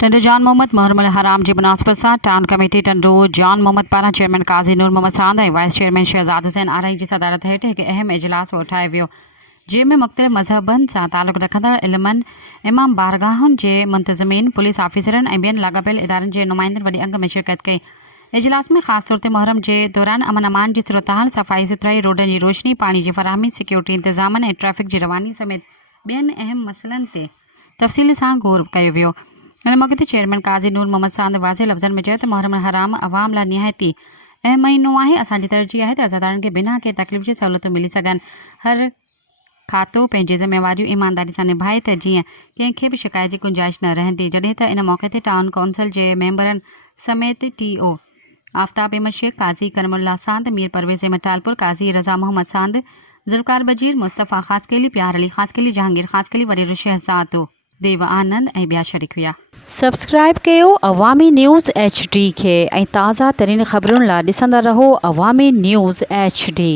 टंडो जान मोहम्मद मुहर्रम हराम जी मुनासिबत सां टाउन कमेटी टंडो जान मोहम्मद पारां चेयरमैन काज़ी नूर मोहम्मद साद ऐं वाइस चेयरमैन शहज़ाद हुसैन आरई जी सदारत हेठि हिकु अहम इजलास उठायो वियो, जंहिंमें मुख़्तलिफ़ मज़हबनि सां तालुक़ रखंदड़ इल्मनि, इमाम बारगाहुनि जे मुंतज़मीन, पुलिस ऑफिसरनि ऐं ॿियनि लाॻापियल इदारनि जे नुमाइंदनि वॾी अंग में शिरकत कई। इजलास में ख़ासि तौर ते मुहर्रम जे दौरान अमन अमान जी सूरतहाल, सफ़ाई सुथराई, रोडनि जी रोशनी, पाणी जी फ़राहमी, सिक्योरिटी इंतज़ामनि ऐं ट्रैफ़िक जी रवानी समेत ॿियनि अहम मसइलनि ते तफ़सील सां ग़ौर कयो वियो। हिन मौक़े ते चेयरमैन काज़ी नूर मोहम्मद साद वाज़े लफ़्ज़नि में चयो त मुहर्रम हराम अवाम लाइ निहायती अहम महीनो आहे। असांजी तरजीह आहे त अज़ादारनि खे बिना के तकलीफ़ जी सहूलियतूं मिली सघनि। हर खातो पंहिंजी ज़िम्मेवारियूं ईमानदारी सां निभाए त जीअं कंहिंखे बि शिकायत जी गुंजाइश न रहंदी। जॾहिं त इन मौक़े ते टाउन काउंसिल जे मेंबरनि समेत TO आफ्ताब अहमद शेख, काज़ी करमुल्ला सांद, मीर परवेज़ अहमद टालपुर, काज़ी रज़ा मोहम्मद सांद, ज़ुल्फ़कार बजीर, मुस्तफ़ा ख़ासकेली, प्यार अली ख़ासकेली, जहांगीर ख़ासकेली, वरीर शहज़ाद, देव आनंद ऐं ॿिया शरीक हुआ। सब्सक्राइब कयो अवामी न्यूज़ HD खे ऐं ताज़ा तरीन ख़बरुनि लाइ ॾिसंदा रहो अवामी न्यूज़ HD।